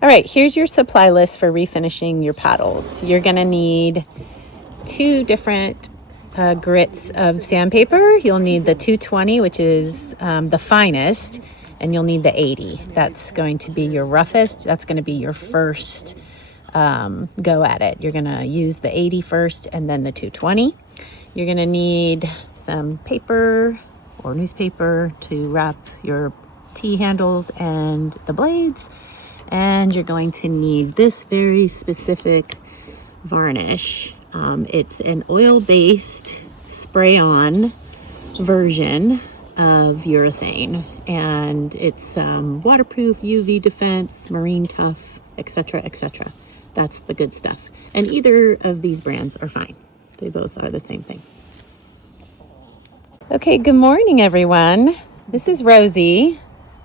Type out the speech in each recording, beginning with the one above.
All right, here's your supply list for refinishing your paddles. You're gonna need 2 different grits of sandpaper. You'll need the 220, which is the finest, and you'll need the 80. That's going to be your roughest. That's going to be your first go at it. You're going to use the 80 first and then the 220. You're going to need some paper or newspaper to wrap your T-handles and the blades. And you're going to need this very specific varnish. It's an oil-based spray-on version of urethane, and it's waterproof, UV defense, marine tough, etc., etc. That's the good stuff. And either of these brands are fine. They both are the same thing. Okay, good morning, everyone. This is Rosie.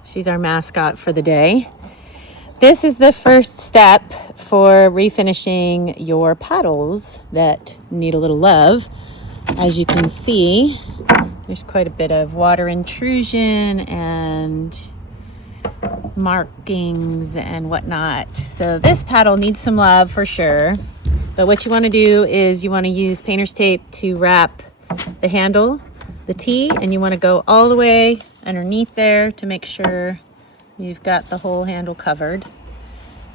She's our mascot for the day. This is the first step for refinishing your paddles that need a little love. As you can see, there's quite a bit of water intrusion and markings and whatnot. So this paddle needs some love for sure. But what you want to do is you want to use painter's tape to wrap the handle, the T, and you want to go all the way underneath there to make sure you've got the whole handle covered.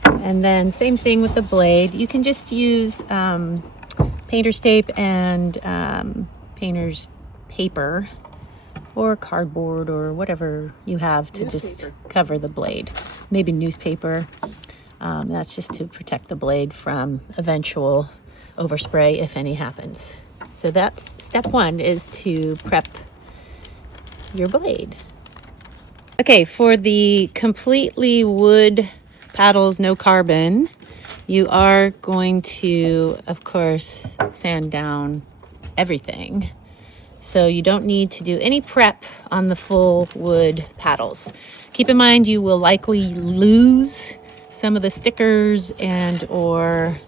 And then same thing with the blade. You can just use painter's tape and painter's paper or cardboard or whatever you have to just cover the blade. Maybe newspaper. That's just to protect the blade from eventual overspray if any happens. So that's step 1, is to prep your blade. Okay, for the completely wood paddles, no carbon, you are going to, of course, sand down everything. So you don't need to do any prep on the full wood paddles. Keep in mind you will likely lose some of the stickers and or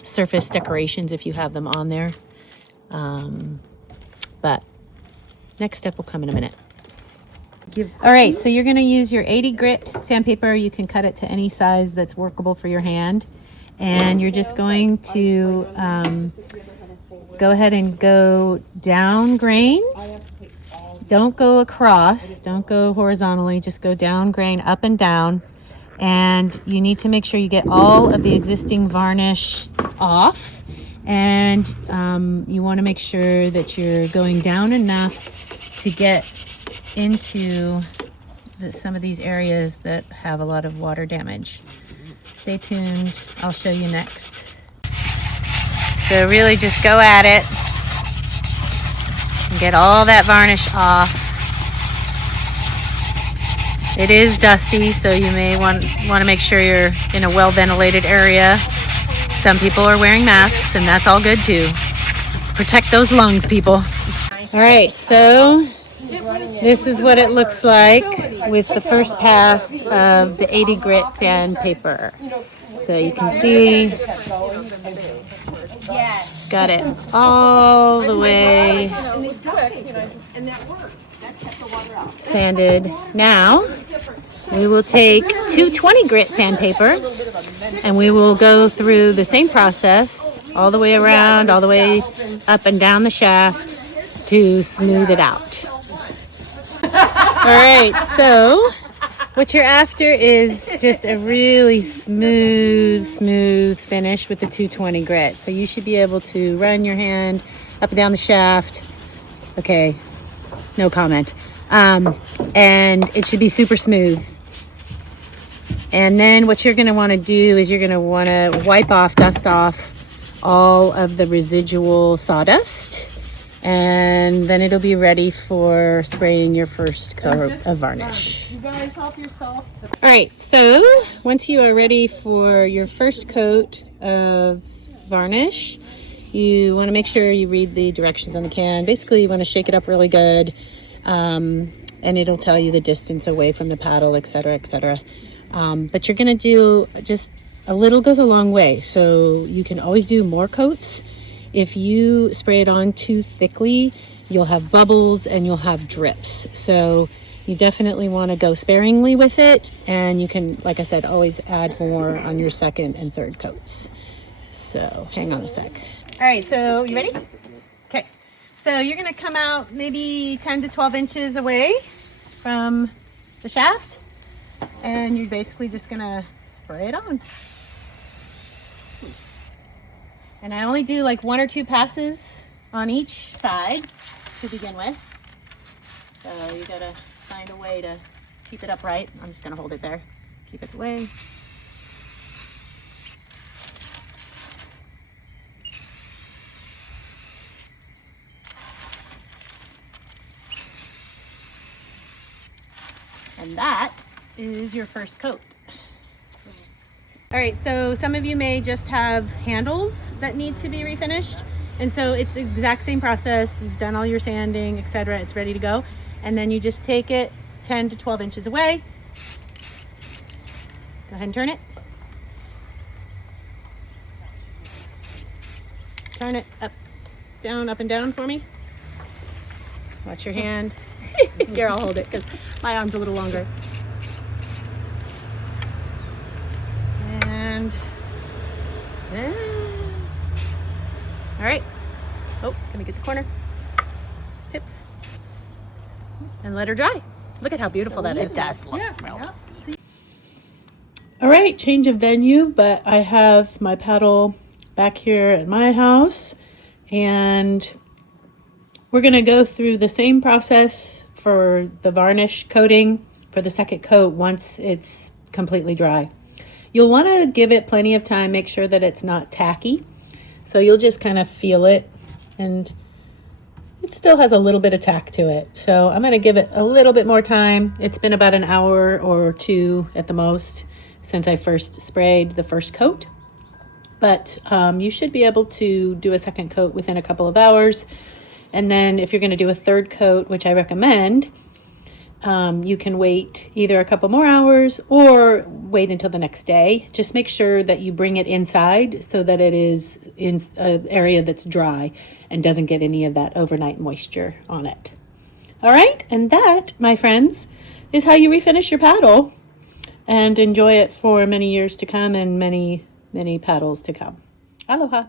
surface decorations if you have them on there. But next step will come in a minute. All right, so you're going to use your 80 grit sandpaper. You can cut it to any size that's workable for your hand. And you're just going to go ahead and go down grain. Don't go across. Don't go horizontally. Just go down grain, up and down. And you need to make sure you get all of the existing varnish off. And you want to make sure that you're going down enough to get into some of these areas that have a lot of water damage. Stay tuned. I'll show you next. So really just go at it and get all that varnish off. It is dusty, so you may want to make sure you're in a well-ventilated area. Some people are wearing masks, and that's all good too. Protect those lungs, people. All right, so this is what it looks like with the first pass of the 80 grit sandpaper. So you can see, got it all the way sanded. Now we will take 220 grit sandpaper and we will go through the same process all the way around, all the way up and down the shaft to smooth it out. All right, so what you're after is just a really smooth finish with the 220 grit. So you should be able to run your hand up and down the shaft. Okay, no comment. And it should be super smooth. And then what you're going to want to do is you're going to want to wipe off, dust off all of the residual sawdust. And then it'll be ready for spraying your first coat of varnish. You guys help yourself. All right, so once you are ready for your first coat of varnish, you want to make sure you read the directions on the can. Basically, you want to shake it up really good, and it'll tell you the distance away from the paddle, etc., etc. But you're going to do just a little goes a long way, so you can always do more coats. If you spray it on too thickly, you'll have bubbles and you'll have drips. So You definitely want to go sparingly with it, and you can, like I said, always add more on your second and third coats. So hang on a sec. All right, so you ready? Okay, so you're gonna come out maybe 10 to 12 inches away from the shaft, and you're basically just gonna spray it on. And I only do like 1 or 2 passes on each side to begin with. So you gotta find a way to keep it upright. I'm just gonna hold it there. Keep it away. And that is your first coat. All right, so some of you may just have handles that need to be refinished. And so it's the exact same process. You've done all your sanding, etc. It's ready to go. And then you just take it 10 to 12 inches away. Go ahead and turn it. Turn it up and down for me. Watch your hand. Here, I'll hold it because my arm's a little longer. And all right. Oh, gonna get the corner. Tips. And let her dry. Look at how beautiful that is. It does look real. All right, change of venue, but I have my paddle back here at my house, and we're gonna go through the same process for the varnish coating for the second coat once it's completely dry. You'll want to give it plenty of time, make sure that it's not tacky. So you'll just kind of feel it, and it still has a little bit of tack to it. So I'm going to give it a little bit more time. It's been about an hour or 2 at the most since I first sprayed the first coat. But you should be able to do a second coat within a couple of hours. And then if you're going to do a third coat, which I recommend, you can wait either a couple more hours or wait until the next day. Just make sure that you bring it inside so that it is in an area that's dry and doesn't get any of that overnight moisture on it. All right, and that, my friends, is how you refinish your paddle and enjoy it for many years to come and many, many paddles to come. Aloha.